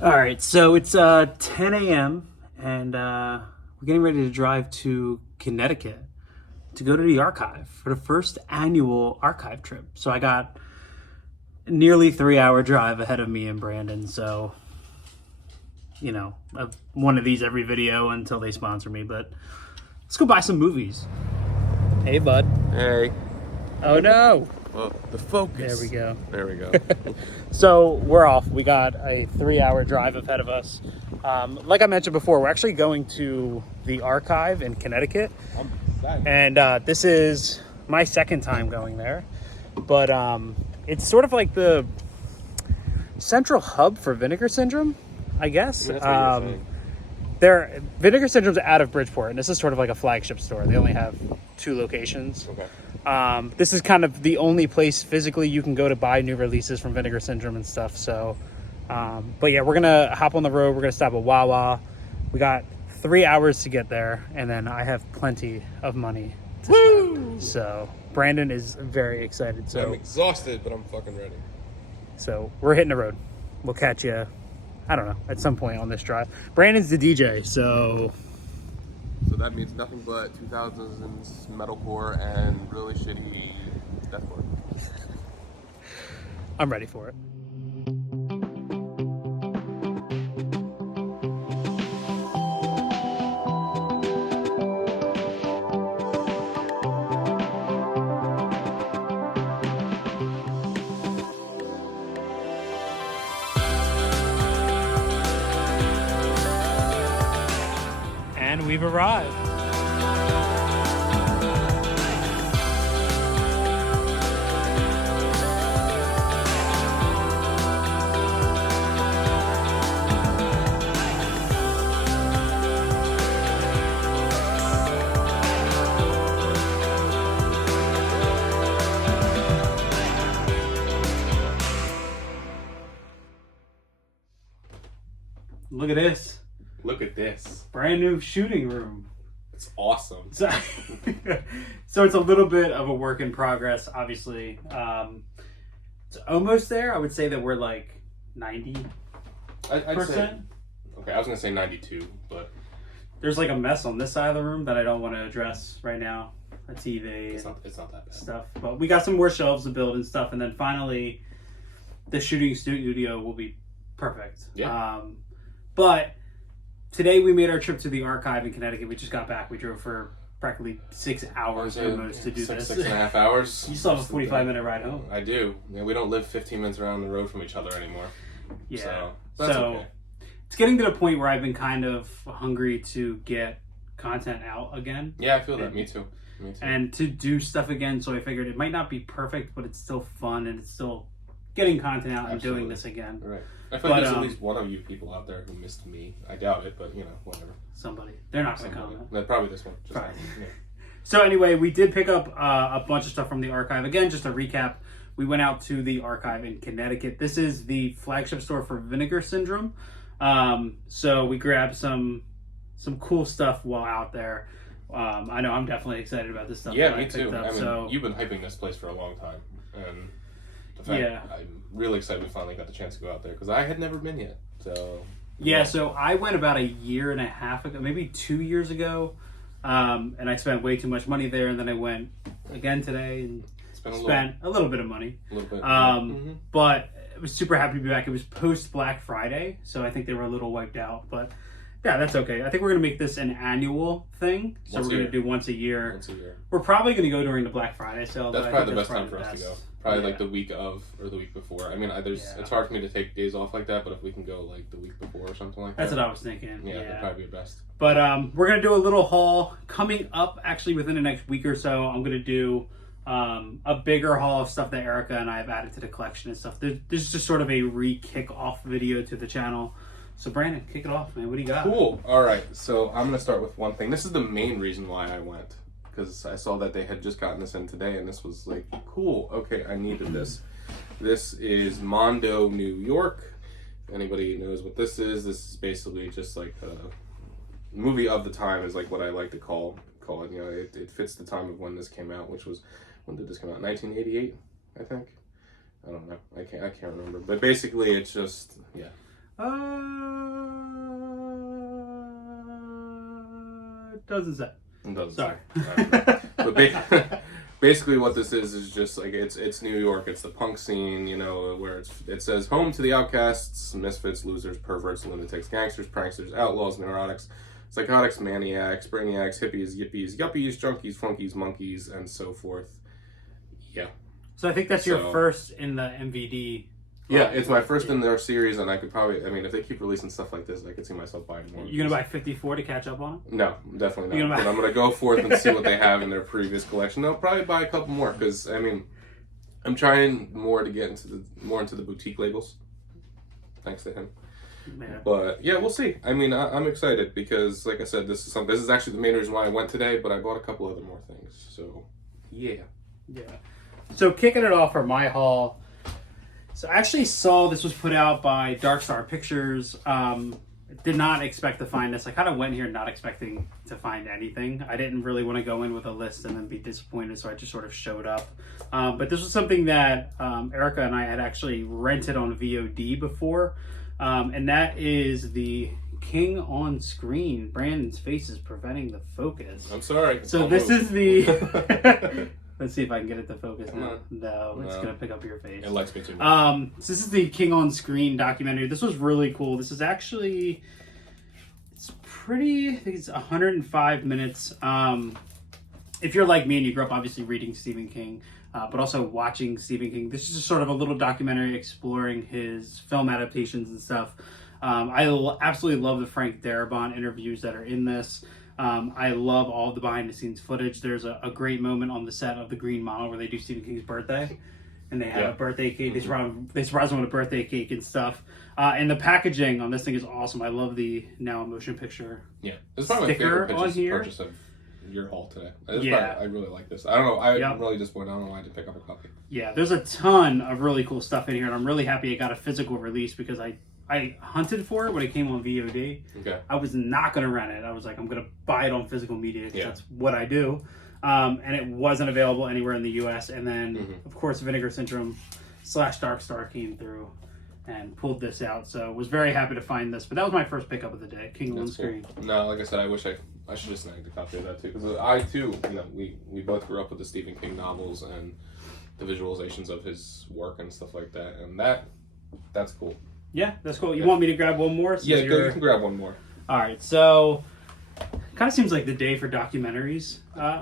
All right, so it's 10 a.m. and we're getting ready to drive to Connecticut to go to the archive for the first annual archive trip. So I got a nearly 3-hour drive ahead of me and Brandon. So, you know, I've one of these every video until they sponsor me. But let's go buy some movies. Hey, bud. Hey. Oh no. Well, the focus. There we go. There we go. So we're off. We got a 3-hour drive ahead of us. Like I mentioned before, we're actually going to the archive in Connecticut. And this is my second time going there. But it's sort of like the central hub for Vinegar Syndrome, I guess. Vinegar Syndrome's out of Bridgeport, and this is sort of like a flagship store. They only have 2 locations. Okay. This is kind of the only place physically you can go to buy new releases from Vinegar Syndrome and stuff. So, but yeah, we're gonna hop on the road. We're gonna stop at Wawa. We got 3 hours to get there, and then I have plenty of money to spend. So Brandon is very excited. So I'm exhausted, but I'm fucking ready. So we're hitting the road. We'll catch you, I don't know, at some point on this drive. Brandon's the DJ, so that means nothing but 2000s metalcore and really shitty deathcore. I'm ready for it. And we've arrived. Look at this. Look at this. Brand new shooting room. It's awesome. So, so it's a little bit of a work in progress, obviously. It's almost there. I would say that we're like 90%. I'd say, okay, I was going to say 92, but there's like a mess on this side of the room that I don't want to address right now. A TV it's not that bad. Stuff. But we got some more shelves to build and stuff. And then finally, the shooting studio will be perfect. Yeah. But today we made our trip to the archive in Connecticut. We just got back. We drove for practically 6 hours almost to do this. 6.5 hours. You still have a 45-minute ride home. I do. Yeah, we don't live 15 minutes around the road from each other anymore. Yeah. So that's okay. It's getting to the point where I've been kind of hungry to get content out again. Yeah, I feel that. Me too. And to do stuff again. So I figured it might not be perfect, but it's still fun and it's still getting content out and doing this again. Right. I feel like there's at least one of you people out there who missed me. I doubt it, but you know, whatever. Somebody. They're not going to comment. No, probably this one. Just right. Yeah. So anyway, we did pick up a bunch of stuff from the archive. Again, just a recap. We went out to the archive in Connecticut. This is the flagship store for Vinegar Syndrome. So we grabbed some cool stuff while out there. I know I'm definitely excited about this stuff. Yeah, me too. I mean, you've been hyping this place for a long time, and the fact I'm really excited we finally got the chance to go out there because I had never been yet. So yeah, so I went about 1.5 years ago, maybe 2 years ago, and I spent way too much money there. And then I went again today and spent a little bit of money. A little bit. But I was super happy to be back. It was post Black Friday, so I think they were a little wiped out, but. Yeah, that's okay. I think we're going to make this an annual thing. So we're going to do once a year. Once a year. We're probably going to go during the Black Friday sale. That's probably the best time for us to go. Probably like the week of or the week before. I mean, it's hard for me to take days off like that, but if we can go like the week before or something like that. That's what I was thinking. Yeah, that'd probably be best. But we're going to do a little haul coming up actually within the next week or so. I'm going to do a bigger haul of stuff that Erica and I have added to the collection and stuff. This is just sort of a re-kick-off video to the channel. So Brandon, kick it off, man. What do you got? Cool. All right. So I'm going to start with one thing. This is the main reason why I went. Because I saw that they had just gotten this in today. And this was like, cool. Okay, I needed this. This is Mondo, New York. If anybody knows what this is basically just like a movie of the time is like what I like to call it. You know, it fits the time of when this came out, which was, when did this come out? 1988, I think. I don't know. I can't remember. But basically it's just, yeah. Doesn't say. It doesn't Sorry. say. But basically what this is just like it's New York. It's the punk scene, you know, where it says home to the outcasts, misfits, losers, perverts, lunatics, gangsters, pranksters, outlaws, neurotics, psychotics, maniacs, brainiacs, hippies, yippies, yuppies, junkies, flunkies, monkeys, and so forth. Yeah. So I think that's your first in the MVD. Yeah, it's my first in their series, and I could probably, I mean, if they keep releasing stuff like this, I could see myself buying more. You gonna buy 54 to catch up on them? No, definitely not. But I'm gonna go forth and see what they have in their previous collection. I'll probably buy a couple more, because, I mean, I'm trying more to get into the boutique labels, thanks to him. Yeah. But yeah, we'll see. I mean, I'm excited because, like I said, this is actually the main reason why I went today. But I bought a couple other more things. So yeah. So kicking it off for my haul. So I actually saw this was put out by Dark Star Pictures. Did not expect to find this. I kind of went here not expecting to find anything. I didn't really want to go in with a list and then be disappointed, so I just sort of showed up. But this was something that Erica and I had actually rented on VOD before. And that is the King on Screen. Brandon's face is preventing the focus. I'm sorry. So this is the... Let's see if I can get it to focus now. No, it's going to pick up your face. It likes me too much. So this is the King on Screen documentary. This was really cool. This is actually... It's pretty... I think it's 105 minutes. If you're like me and you grew up obviously reading Stephen King, but also watching Stephen King, this is just sort of a little documentary exploring his film adaptations and stuff. I absolutely love the Frank Darabont interviews that are in this. I love all the behind the scenes footage. There's a great moment on the set of The Green Mile where they do Stephen King's birthday. And they have a birthday cake. They surprise him with a birthday cake and stuff. And the packaging on this thing is awesome. I love the now motion picture. Yeah, this is probably my favorite purchase of your haul today. I really like this. I don't know. I'm really disappointed. I don't know why I didn't pick up a copy. Yeah, there's a ton of really cool stuff in here, and I'm really happy it got a physical release because I hunted for it when it came on VOD. Okay. I was not going to rent it. I was like, I'm going to buy it on physical media because that's what I do. And it wasn't available anywhere in the U.S. And then, of course, Vinegar Syndrome / Dark Star came through and pulled this out. So was very happy to find this. But that was my first pickup of the day, King on Screen. Cool. No, like I said, I wish I should have snagged a copy of that too. Because I too, you know, we both grew up with the Stephen King novels and the visualizations of his work and stuff like that. And that's cool. Yeah, that's cool. You want me to grab one more? Yeah, you can grab one more. All right, so kind of seems like the day for documentaries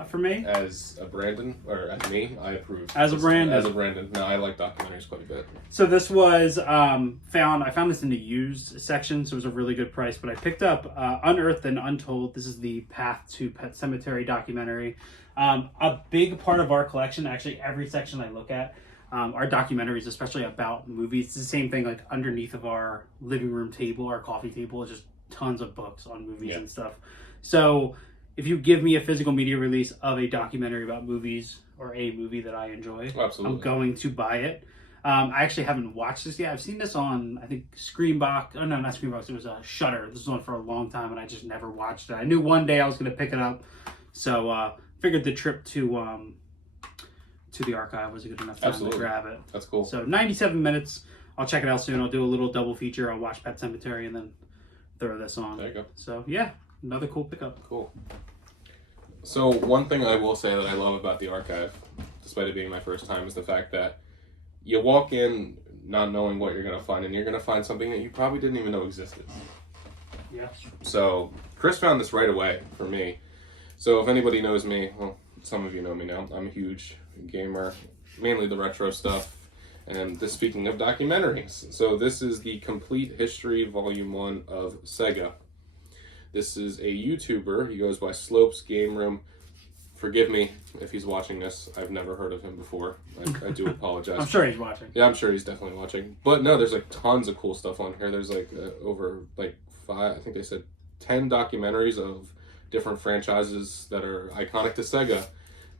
for me. As a Brandon, or as me, I approve. As a Brandon. No, I like documentaries quite a bit. So this was I found this in the used section, so it was a really good price. But I picked up Unearthed and Untold. This is the Path to Pet Cemetery documentary. A big part of our collection, actually every section I look at, our documentaries, especially about movies. It's the same thing, like underneath of our living room table, our coffee table, is just tons of books on movies and stuff. So if you give me a physical media release of a documentary about movies or a movie that I enjoy, I'm going to buy it. I actually haven't watched this yet. I've seen this on, I think, Screenbox. Oh, no, not Screenbox. It was Shudder. This was on for a long time, and I just never watched it. I knew one day I was going to pick it up. So figured the trip to the archive was a good enough time to grab it. That's cool. So 97 minutes. I'll check it out soon. I'll do a little double feature. I'll watch Pet Cemetery and then throw this on. There you go. So yeah, another cool pickup. Cool. So one thing I will say that I love about the archive, despite it being my first time, is the fact that you walk in not knowing what you're going to find, and you're going to find something that you probably didn't even know existed. Yeah. So Chris found this right away for me. So if anybody knows me, well, some of you know me now. I'm a huge gamer, mainly the retro stuff. And this, speaking of documentaries, so this is the Complete History Volume 1 of Sega. This is a YouTuber. He goes by Slopes Game Room. Forgive me if he's watching this. I've never heard of him before. I do apologize. I'm sure he's watching. Yeah, I'm sure he's definitely watching. But no, there's like tons of cool stuff on here. There's like over like 5, I think they said 10 documentaries of different franchises that are iconic to Sega.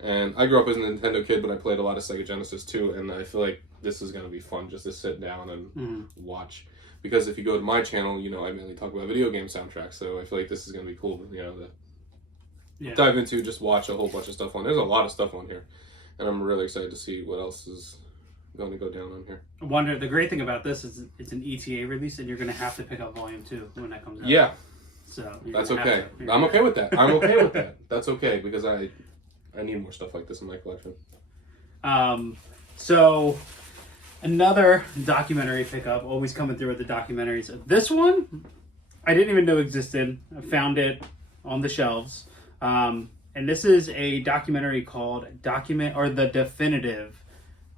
And I grew up as a Nintendo kid, but I played a lot of Sega Genesis too, and I feel like this is going to be fun just to sit down and watch. Because if you go to my channel, you know, I mainly talk about video game soundtracks, so I feel like this is going to be cool, you know, to dive into, just watch a whole bunch of stuff on. There's a lot of stuff on here, and I'm really excited to see what else is going to go down on here. I wonder, the great thing about this is it's an ETA release, and you're going to have to pick up volume 2 when that comes out. Yeah. So that's okay. I'm okay with that. I'm okay with that. That's okay, because I need more stuff like this in my collection. So another documentary pickup, always coming through with the documentaries. This one, I didn't even know existed. I found it on the shelves. And this is a documentary called The Definitive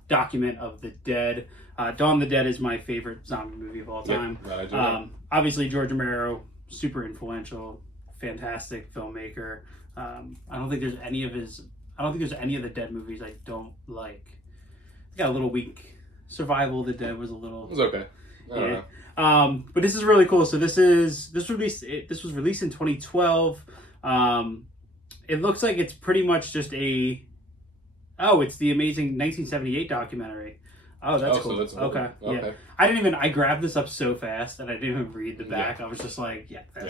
Document of the Dead. Dawn of the Dead is my favorite zombie movie of all time. Yeah, obviously, George Romero, super influential, fantastic filmmaker. I don't think there's any of the Dead movies I don't like. It's got a little weak. Survival of the Dead was a little. It was okay. I don't know. But this is really cool. So this was released in 2012. It looks like it's pretty much just it's the amazing 1978 documentary. Oh, that's cool. So that's okay. Yeah. I grabbed this up so fast and I didn't even read the back. Yeah. I was just like, I'm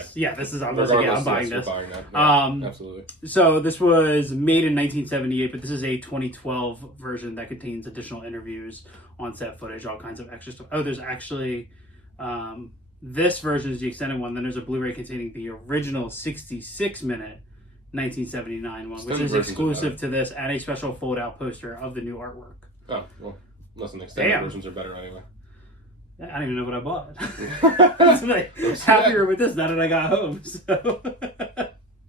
buying this. Absolutely. So this was made in 1978, but this is a 2012 version that contains additional interviews, on-set footage, all kinds of extra stuff. Oh, there's actually, this version is the extended one. Then there's a Blu-ray containing the original 66-minute 1979 one, which is exclusive to this, and a special fold-out poster of the new artwork. Oh, well. Listen, extended versions are better anyway. I don't even know what I bought. I'm happier with this now that I got home. So.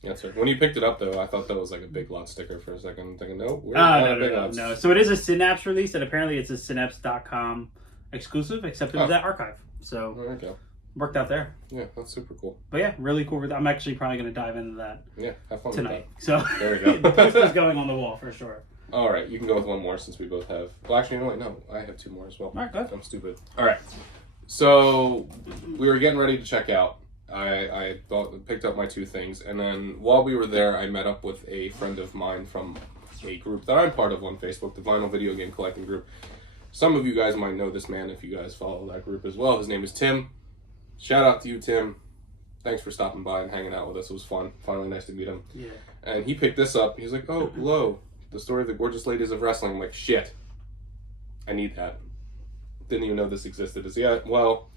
That's right. When you picked it up, though, I thought that was like a Big Lot sticker for a second. I'm thinking, no. So it is a Synapse release, and apparently it's a Synapse.com exclusive, except it was at Archive. So there you go. Worked out there. Yeah, that's super cool. But yeah, really cool. I'm actually probably going to dive into that. Yeah, have fun tonight. With that. So there you go. This is going on the wall for sure. All right, you can go with one more since we both have. Well, actually, no, I have two more as well. All right, go ahead. I'm stupid. All right, so we were getting ready to check out. I picked up my two things, and then while we were there, I met up with a friend of mine from a group that I'm part of on Facebook, the Vinyl Video Game Collecting Group. Some of you guys might know this man if you guys follow that group as well. His name is Tim. Shout out to you, Tim. Thanks for stopping by and hanging out with us. It was fun. Finally, nice to meet him. Yeah. And he picked this up. He's like, "Oh, hello. The story of the gorgeous ladies of wrestling." I'm like, shit, I need that. Didn't even know this existed as yet. Well,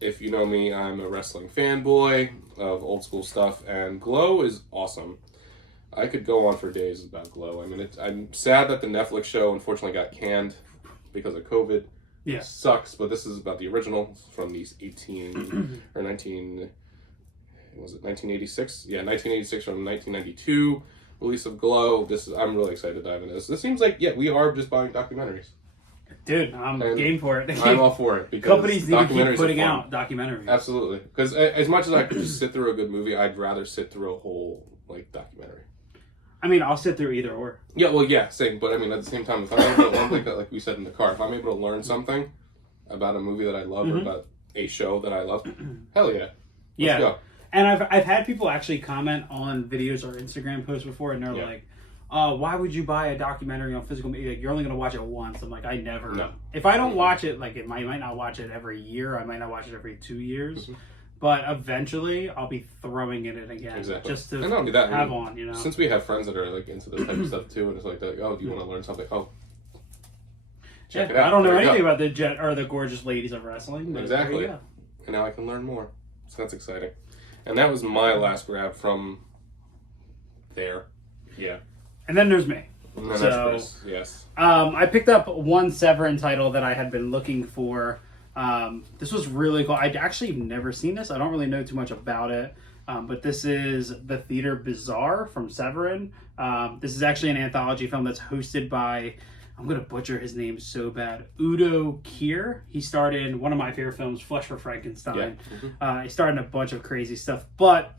if you know me, I'm a wrestling fanboy of old school stuff, and Glow is awesome. I could go on for days about Glow. I mean, I'm sad that the Netflix show unfortunately got canned because of COVID. Yeah. It sucks, but this is about the original from these 1986? Yeah, 1986 from 1992. Release of Glow. I'm really excited to dive into this. This seems like, we are just buying documentaries. Dude, I'm game for it. I'm all for it. Because companies need to keep putting out documentaries. Absolutely. Because as much as I could just sit through a good movie, I'd rather sit through a whole documentary. I mean, I'll sit through either or. Yeah, well, yeah, same. But I mean, at the same time, if I'm able to learn, like we said in the car, if I'm able to learn something about a movie that I love or about a show that I love, hell yeah. Let's go. And I've had people actually comment on videos or Instagram posts before, and they're like, why would you buy a documentary on physical media? Like, you're only going to watch it once. I'm like, I never. No. If I don't watch it, like, I might not watch it every year. I might not watch it every 2 years. Mm-hmm. But eventually, I'll be throwing it in again. Exactly. Just to and not only that, have on, you know. Since we have friends that are, like, into this type of stuff, too, and it's like, oh, do you want to learn something? Oh, check it out. I don't know anything about the gorgeous ladies of wrestling. But exactly. And now I can learn more. So that's exciting. And that was my last grab from there. Yeah. And then there's me. And then that's Chris. Yes. I picked up one Severin title that I had been looking for. This was really cool. I'd actually never seen this. I don't really know too much about it. But this is The Theater Bizarre from Severin. This is actually an anthology film that's hosted by, I'm going to butcher his name so bad, Udo Kier. He starred in one of my favorite films, Flesh for Frankenstein. Yeah. Mm-hmm. He starred in a bunch of crazy stuff. But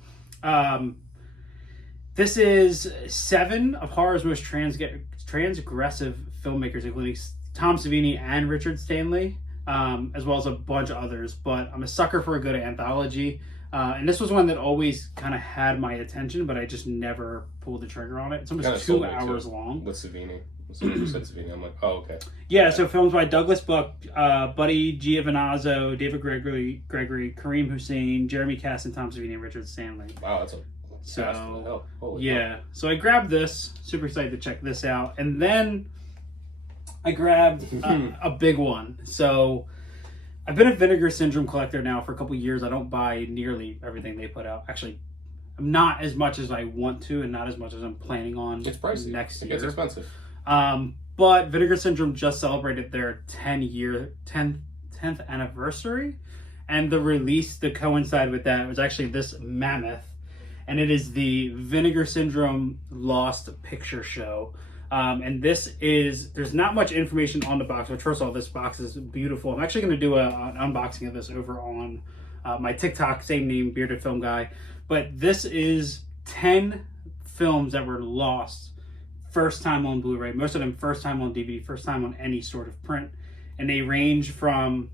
this is 7 of horror's most transgressive filmmakers, including Tom Savini and Richard Stanley, as well as a bunch of others. But I'm a sucker for a good anthology. And this was one that always kind of had my attention, but I just never pulled the trigger on it. It's almost 2 hours long. With Savini. So you said Savini. I'm like, oh, okay. Yeah, so films by Douglas Buck, Buddy Giovanazzo, David Gregory, Kareem Hussein, Jeremy Cass, and Tom Savini and Richard Stanley. Wow, that's a cast for the hell. Holy hell. So I grabbed this. Super excited to check this out. And then I grabbed a big one. So I've been a Vinegar Syndrome collector now for a couple years. I don't buy nearly everything they put out. Actually, not as much as I want to, and not as much as I'm planning on. It's pricey. Next year. It gets expensive. But Vinegar Syndrome just celebrated their 10th anniversary, and the release to coincide with that was actually this mammoth, and it is the Vinegar Syndrome Lost Picture Show. And this is, there's not much information on the box, but first of all, this box is beautiful. I'm actually going to do an unboxing of this over on my TikTok, same name, BeardedFilmGuy. But this is 10 films that were lost first time on Blu-ray, most of them first time on DVD, first time on any sort of print. And they range from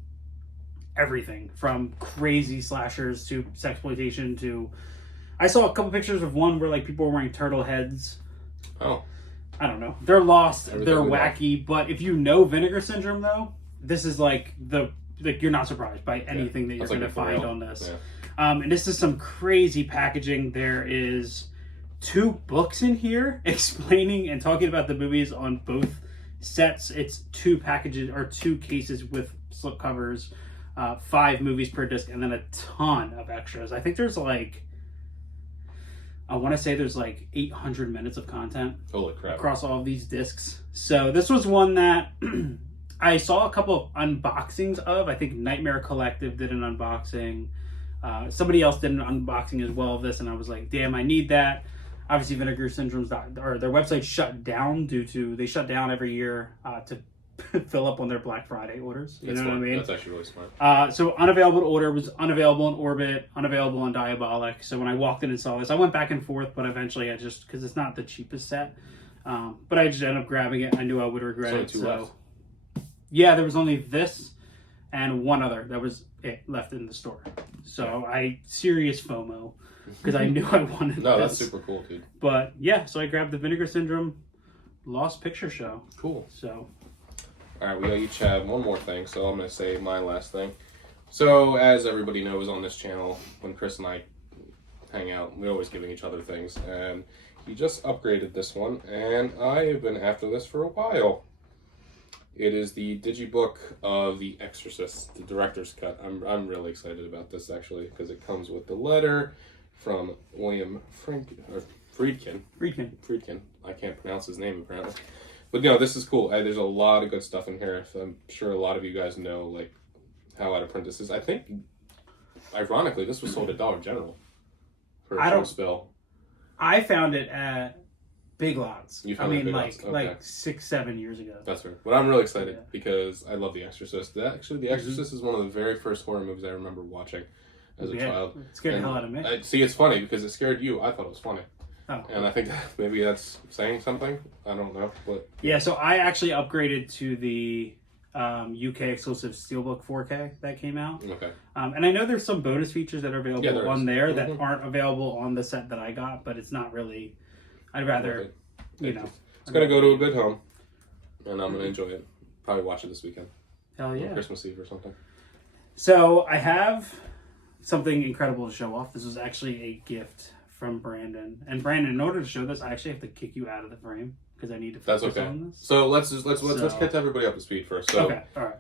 everything, from crazy slashers to sexploitation to... I saw a couple pictures of one where like people were wearing turtle heads. Oh. I don't know. They're lost. Everything they're wacky. But if you know Vinegar Syndrome, though, this is like you're not surprised by anything that you're going to find on this. Yeah. And this is some crazy packaging. There is 2 books in here explaining and talking about the movies on both sets. It's 2 packages or 2 cases with slip covers, 5 movies per disc, and then a ton of extras. I think there's like, I want to say there's like 800 minutes of content. Holy crap. Across all of these discs. So this was one that I saw a couple of unboxings of. I think Nightmare Collective did an unboxing. Somebody else did an unboxing as well of this, and I was like, damn, I need that. Obviously, Vinegar Syndrome's or their website shut down they shut down every year to fill up on their Black Friday orders. You know what I mean? That's actually really smart. So unavailable to order was unavailable in Orbit, unavailable on Diabolic. So when I walked in and saw this, I went back and forth, but eventually I just, because it's not the cheapest set, but I just ended up grabbing it. I knew I would regret it. So yeah, there was only this and one other that was it left in the store. So serious FOMO because I knew I wanted No, this. that's super cool, dude. But yeah, so I grabbed the Vinegar Syndrome Lost Picture Show. Cool. So. All right, we each have one more thing, so I'm going to say my last thing. So, as everybody knows on this channel, when Chris and I hang out, we're always giving each other things. And he just upgraded this one, and I have been after this for a while. It is the digibook of The Exorcist, the director's cut. I'm really excited about this, actually, because it comes with the letter from William Friedkin. I can't pronounce his name, apparently. But no, this is cool. There's a lot of good stuff in here. I'm sure a lot of you guys know like how out of print this is. I think, ironically, this was sold at Dollar General for a short spill. I found it at Big Lots. You found it at Big Lots? Okay. Like 6-7 years ago. That's right. But I'm really excited because I love The Exorcist. Actually, The Exorcist is one of the very first horror movies I remember watching as a child. It scared the hell out of me. See, it's funny because it scared you. I thought it was funny. Oh. And I think maybe that's saying something. I don't know. But yeah, so I actually upgraded to the UK exclusive Steelbook 4K that came out. Okay. And I know there's some bonus features that are available on there that mm-hmm. aren't available on the set that I got, but it's not really... I'd rather, you know... It's going to go to a good home, and I'm going to enjoy it. Probably watch it this weekend. Hell yeah. On Christmas Eve or something. So I have something incredible to show off. This was actually a gift from Brandon. And Brandon, in order to show this, I actually have to kick you out of the frame because I need to focus on this. So let's catch everybody up to speed first. So okay, all right.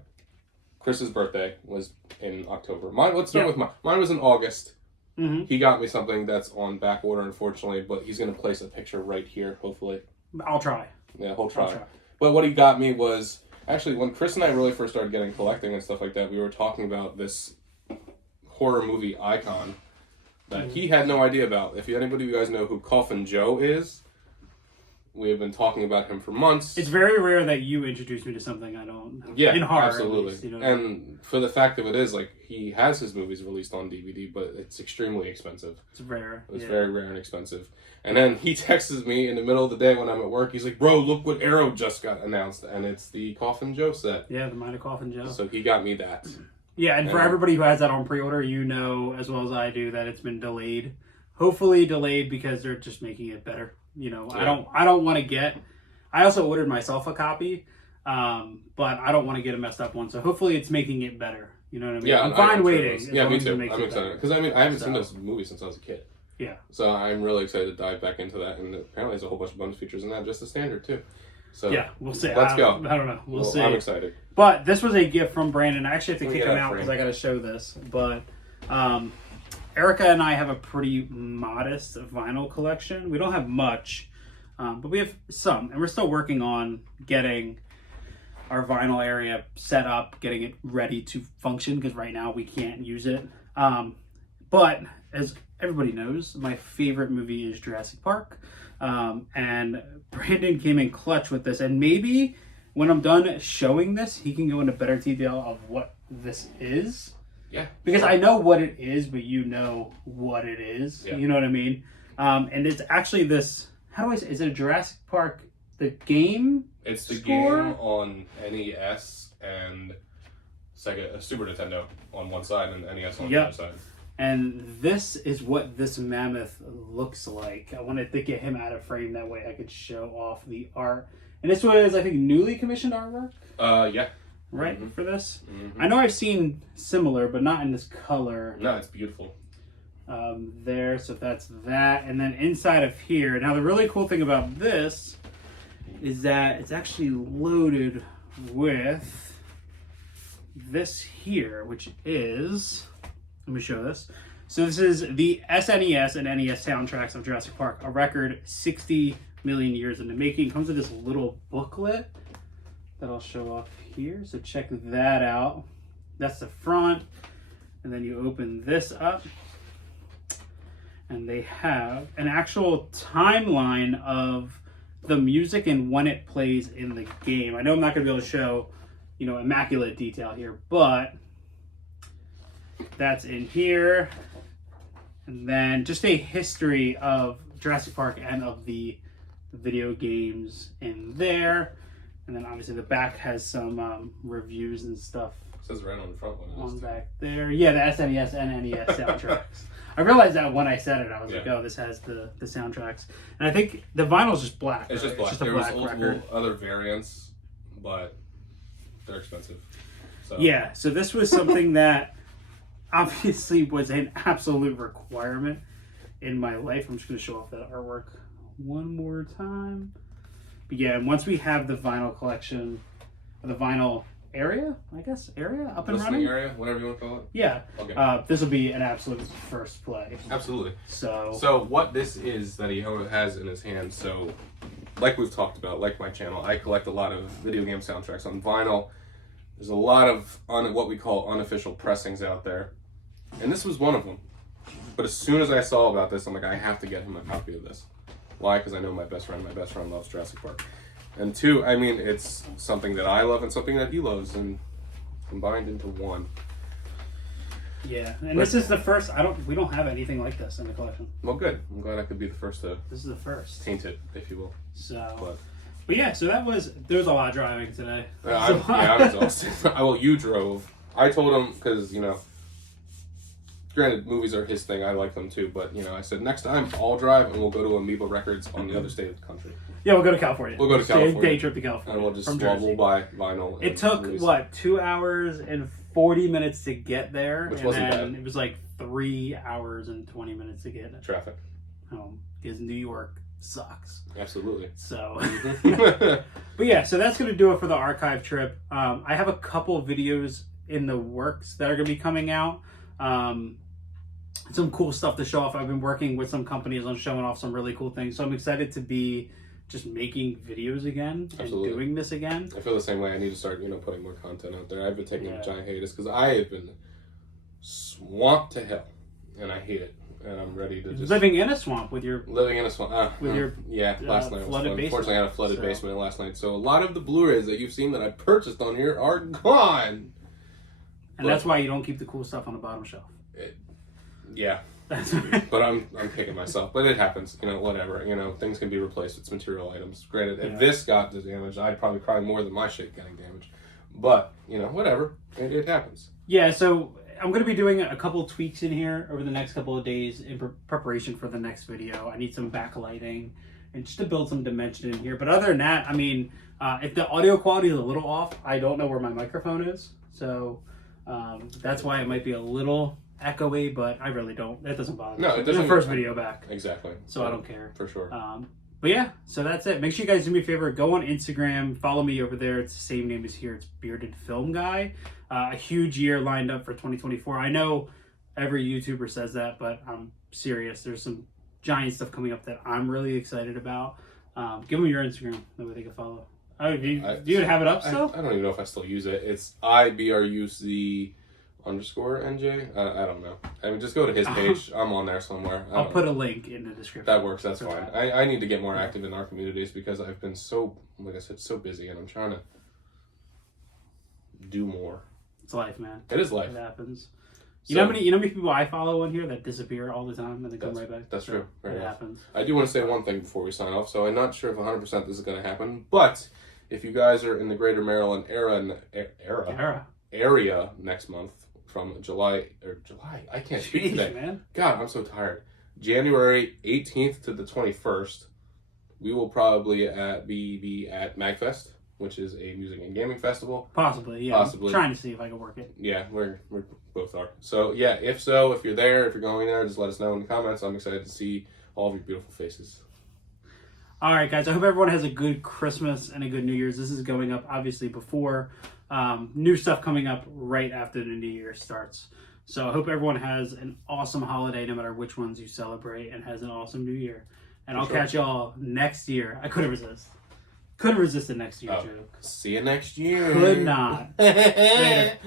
Chris's birthday was in October. Let's start with mine. Mine was in August. Mm-hmm. He got me something that's on back order, unfortunately, but he's going to place a picture right here, hopefully. I'll try. Yeah, he'll try. But what he got me was, actually, when Chris and I really first started getting collecting and stuff like that, we were talking about this horror movie icon that he had no idea about. If anybody of you guys know who Coffin Joe is, we have been talking about him for months. It's very rare that you introduce me to something I don't know. Yeah, in horror, absolutely. Least, you know? And for the fact of it is, like, he has his movies released on DVD, but it's extremely expensive. It's rare. It's very rare and expensive. And then he texts me in the middle of the day when I'm at work. He's like, bro, look what Arrow just got announced. And it's the Coffin Joe set. Yeah, the Mind of Coffin Joe. So he got me that. Yeah, and for everybody who has that on pre-order, you know as well as I do that it's been delayed. Hopefully delayed because they're just making it better. You know, yeah. I don't want to get... I also ordered myself a copy, but I don't want to get a messed up one. So hopefully it's making it better. You know what I mean? Yeah, I'm fine waiting. Yeah, me too. I'm excited. Because, I mean, I haven't seen those movies since I was a kid. Yeah. So I'm really excited to dive back into that. And apparently there's a whole bunch of bonus features in that, just the standard, too. So yeah, we'll see. Let's go. I don't know. We'll see. I'm excited. But this was a gift from Brandon. I actually have to Let me kick get him that out frame. because I got to show this. But Erica and I have a pretty modest vinyl collection. We don't have much, but we have some. And we're still working on getting our vinyl area set up, getting it ready to function because right now we can't use it. But as everybody knows, my favorite movie is Jurassic Park. And Brandon came in clutch with this. And maybe when I'm done showing this, he can go into better detail of what this is. Yeah. Because I know what it is, but you know what it is. Yeah. You know what I mean? And it's actually this, how do I say, is it a Jurassic Park, the game? It's the score? game on NES and Sega, Super Nintendo on one side and NES on the other side. And this is what this mammoth looks like. I wanted to get him out of frame, that way I could show off the art. And this was, I think, newly commissioned artwork? Yeah. Right, Mm-hmm. for this? Mm-hmm. I know I've seen similar, but not in this color. No, it's beautiful. There, so that's that. And then inside of here, now the really cool thing about this is that it's actually loaded with this here, which is, let me show this. So this is the SNES and NES soundtracks of Jurassic Park, a record 60 million years in the making. Comes with this little booklet that I'll show off here. So check that out. That's the front. And then you open this up and they have an actual timeline of the music and when it plays in the game. I know I'm not going to be able to show, you know, immaculate detail here, but that's in here. And then just a history of Jurassic Park and of the video games in there. And then obviously the back has some reviews and stuff. It says right on the front one. On back there. Yeah, the SNES and NES soundtracks. I realized that when I said it, I was like, oh, this has the soundtracks. And I think the vinyl's just black. It's just right? black. It's just a There black was record. other variants, but they're expensive. So. Yeah, so this was something that obviously was an absolute requirement in my life. I'm just going to show off that artwork one more time. But yeah, and once we have the vinyl collection, or the vinyl area, I guess, up and Listening running? area, whatever you want to call it. Yeah. Okay. This will be an absolute first play. Absolutely. So what this is that he has in his hand, so like we've talked about, like my channel, I collect a lot of video game soundtracks on vinyl. There's a lot of what we call unofficial pressings out there. And this was one of them. But as soon as I saw about this, I'm like, I have to get him a copy of this. Why? Because I know my best friend loves Jurassic Park. And two, I mean, it's something that I love and something that he loves, and combined into one. yeah, and this is the first. We don't have anything like this in the collection. Well, good. I'm glad I could be the first to This is the first. taint it, if you will. So, but yeah, so there was a lot of driving today. I'm exhausted. Well, you drove. I told him, because, you know, granted, movies are his thing. I like them too. But, you know, I said, next time I'll drive and we'll go to Amoeba Records on the other state of the country. Yeah, we'll go to California. We'll go to California. Day trip to California. And we'll just from Jersey. we'll buy vinyl. It took, 2 hours and 40 minutes to get there. Which and wasn't then bad. It was like 3 hours and 20 minutes to get Traffic. home. Because New York sucks. Absolutely. So, but yeah, so that's going to do it for the archive trip. I have a couple videos in the works that are going to be coming out. Some cool stuff to show off. I've been working with some companies on showing off some really cool things. So I'm excited to be just making videos again and doing this again. I feel the same way. I need to start, putting more content out there. I've been taking a giant hiatus because I have been swamped to hell, and I hate it. And I'm ready to just living in a swamp with your swamp. with your last night was fun. flooded basement. Unfortunately, I had a flooded basement last night, so a lot of the Blu-rays that you've seen that I purchased on here are gone. And that's why you don't keep the cool stuff on the bottom shelf. Yeah. But I'm kicking myself. But it happens, whatever. Things can be replaced. It's material items. Granted, if this got damaged, I'd probably cry more than my shit getting damaged. But, whatever. It happens. Yeah, so I'm going to be doing a couple tweaks in here over the next couple of days in preparation for the next video. I need some backlighting and just to build some dimension in here. But other than that, I mean, if the audio quality is a little off, I don't know where my microphone is. So that's why it might be a little echoey, but I really don't. That doesn't bother me. No, it doesn't. It's the first video back. Exactly. So I don't care. For sure. But yeah, so that's it. Make sure you guys do me a favor. Go on Instagram. Follow me over there. It's the same name as here. It's BeardedFilmGuy. A huge year lined up for 2024. I know every YouTuber says that, but I'm serious. There's some giant stuff coming up that I'm really excited about. Give them your Instagram. That way they can follow. Oh, do you have it up still? I don't even know if I still use it. It's IBRUZ_NJ. I don't know. I mean, just go to his page. I'm on there somewhere. I'll put a link in the description. That works. That's fine. I need to get more active in our communities because I've been so, like I said, so busy, and I'm trying to do more. It's life, man. It is life. It happens. You know how many people I follow on here that disappear all the time and then come right back? That's true. It happens. I do want to say one thing before we sign off. So I'm not sure if 100% this is going to happen, but if you guys are in the greater Maryland area next month from July, I can't speak today. Man. God, I'm so tired. January 18th to the 21st, we will probably be at MagFest, which is a music and gaming festival. Possibly, yeah. Possibly. I'm trying to see if I can work it. Yeah, we're both are. So yeah, if you're there, if you're going there, just let us know in the comments. I'm excited to see all of your beautiful faces. All right, guys. I hope everyone has a good Christmas and a good New Year's. This is going up obviously before new stuff coming up right after the New Year starts. So I hope everyone has an awesome holiday, no matter which ones you celebrate, and has an awesome New Year. And I'll catch y'all next year. I couldn't resist. Couldn't resist the next year joke. See you next year. Could not. Later.